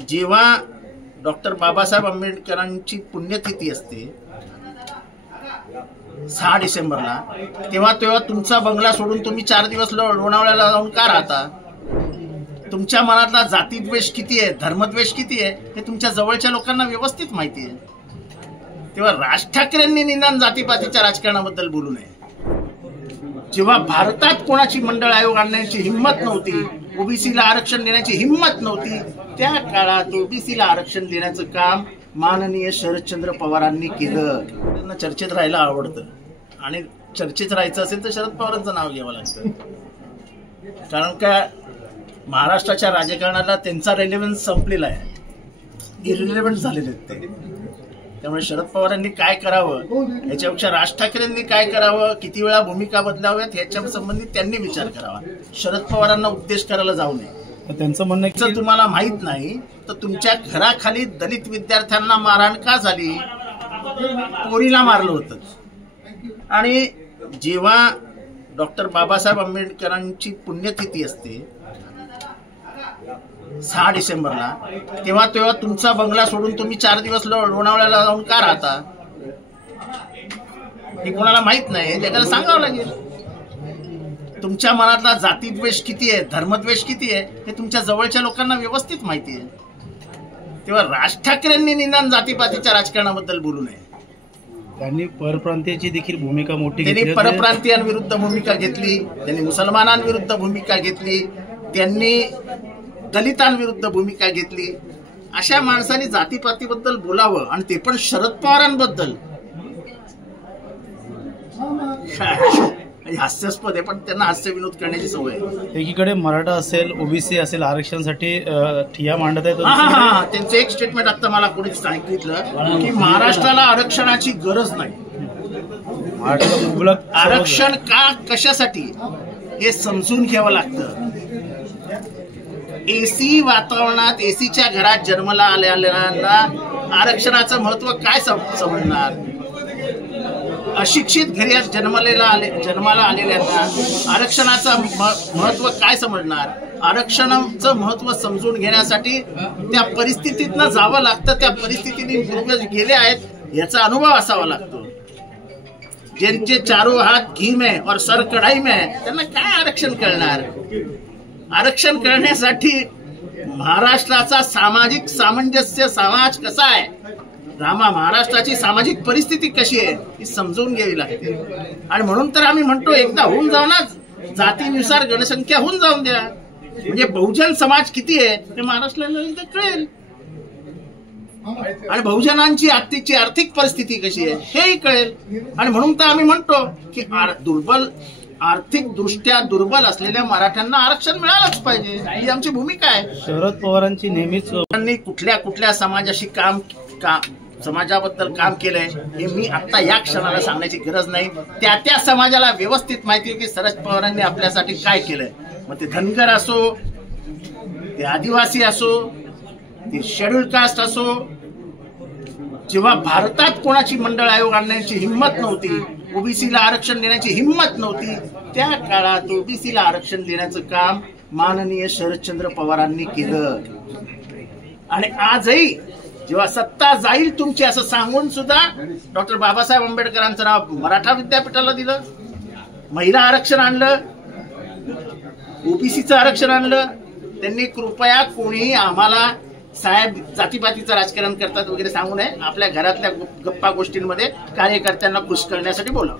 जेव्हा डॉक्टर बाबासाहेब आंबेडकरांची पुण्यतिथी असते 6 डिसेंबरला, तेव्हा तुमचा बंगला सोडून तुम्ही 4 दिवस लोणावळ्याला जाऊन का राहता? तुमच्या मनातला जातीद्वेष किती आहे, धर्मद्वेष किती आहे हे तुमच्या जवळच्या लोकांना व्यवस्थित माहिती आहे. तेव्हा राज ठाकरेंनी निदान जातीपातीच्या राजकारणाबद्दल बोलू नये. जेव्हा भारतात कोणाची मंडळ आयोग आणण्याची हिंमत नव्हती, ओबीसीला आरक्षण देण्याची हिंमत नव्हती, त्या काळात ओबीसीला आरक्षण देण्याचं काम माननीय शरदचंद्र पवारांनी केलं. त्यांना चर्चेत राहायला आवडतं आणि चर्चेत राहायचं असेल तर शरद पवारांचं नाव घ्यावं लागतं. कारण का महाराष्ट्राच्या राजकारणाला त्यांचा रेलेव्हन्स संपलेला आहे, इरिलेव्हंट झालेले आहेत ते. त्यामुळे शरद पवारांनी काय करावं याच्यापेक्षा राज ठाकरेंनी काय करावं, किती वेळा भूमिका बदलाव्यात ह्याच्या संबंधित त्यांनी विचार करावा. शरद पवारांना उपदेश करायला जाऊ नये. त्यांचं म्हणणं जर तुम्हाला माहित नाही तर तुमच्या घराखाली दलित विद्यार्थ्यांना मारहाण का झाली? पोरीला मारलं होतं. आणि जेव्हा डॉक्टर बाबासाहेब आंबेडकरांची पुण्यतिथी असते 6 डिसेंबरला, तेव्हा तुमचा बंगला सोडून तुम्ही 4 दिवस लोणावळ्याला जाऊन का राहता? हे कोणाला माहित नाही, जगाला सांगावं लागेल. तुमच्या मनातला जातीद्वेष किती आहे, धर्मद्वेष किती आहे हे तुमच्या जवळच्या लोकांना व्यवस्थित माहिती आहे. तेव्हा राज ठाकरेंनी निदान जातीपातीच्या राजकारणाबद्दल बोलू नये. त्यांनी परप्रांतीयाची देखील भूमिका मोठी घेतली. त्यांनी परप्रांतीयांविरुद्ध भूमिका घेतली, त्यांनी मुसलमानांविरुद्ध भूमिका घेतली, त्यांनी दलितांविरुद्ध भूमिका घेतली. अशा माणसांनी जातीपातीबद्दल बोलावं आणि ते पण शरद पवारांबद्दल. हास्यास्पद आहे, पण त्यांना हास्य विनोद करण्याची सवय आहे. एकीकडे मराठा असेल, ओबीसी असेल, आरक्षणासाठी ठिय्या मांडत आहेत. त्यांचं एक स्टेटमेंट आता मला कोणी सांगितलं की महाराष्ट्राला आरक्षणाची गरज नाही. आरक्षण का, कशासाठी हे समजून घ्यावं लागतं. एसी वातावरणात, एसीच्या घरात जन्माला आलेल्यांना आरक्षणाचं महत्व काय समजणार? अशिक्षित घरी जन्माला आलेल्यांना आरक्षणाचं महत्व काय समजणार? आरक्षणाचं महत्व समजून घेण्यासाठी त्या परिस्थितीतनं जावं लागतं. त्या परिस्थितीने पूर्वज गेले आहेत याचा अनुभव असावा लागतो. ज्यांचे चारों हात घी में और सर कढाई में, त्यांना काय आरक्षण कळणार? आरक्षण करण्यासाठी महाराष्ट्राचा सामाजिक सामंजस्य समाज कसा आहे, महाराष्ट्राची सामाजिक परिस्थिती कशी आहे ही समजून घ्यावी लागते. आणि म्हणून तर आम्ही म्हणतो एकदा होऊन जाऊ ना, जातीनुसार गणसंख्या होऊन जाऊन द्या, म्हणजे बहुजन समाज किती आहे हे महाराष्ट्राला कळेल आणि बहुजनांची आजची आर्थिक परिस्थिती कशी आहे हेही कळेल. आणि म्हणून तर आम्ही म्हणतो की आर्थिक दृष्ट्या दुर्बल असलेल्या मराठ्यांना आरक्षण मिळालंच पाहिजे, ही आमची भूमिका आहे. शरद पवारांची नेहमीच कुठल्या समाजाशी समाजाबद्दल काम केलंय हे मी आता या क्षणाला सांगण्याची गरज नाही. त्या समाजाला व्यवस्थित माहिती आहे की शरद पवारांनी आपल्यासाठी काय केलंय. मग ते धनगर असो, ते आदिवासी असो, ते शेड्यूल कास्ट असो. जेव्हा भारतात कोणाची मंडळ आयोग आणण्याची हिंमत नव्हती, ओबीसीला आरक्षण देण्याची हिंमत नव्हती, त्या काळात ओबीसीला आरक्षण देण्याचं काम माननीय शरदचंद्र पवारांनी केलं. आणि आजही जेव्हा सत्ता जाईल तुमची असं सांगून सुद्धा डॉक्टर बाबासाहेब आंबेडकरांचं नाव मराठा विद्यापीठाला दिलं, महिला आरक्षण आणलं, ओबीसीचं आरक्षण आणलं. त्यांनी कृपया कोणी आम्हाला साहेब जातीपातीचं राजकारण करतात वगैरे सांगू नये. आपल्या घरातल्या गप्पा गोष्टींमध्ये कार्यकर्त्यांना खुश करण्यासाठी बोलावं.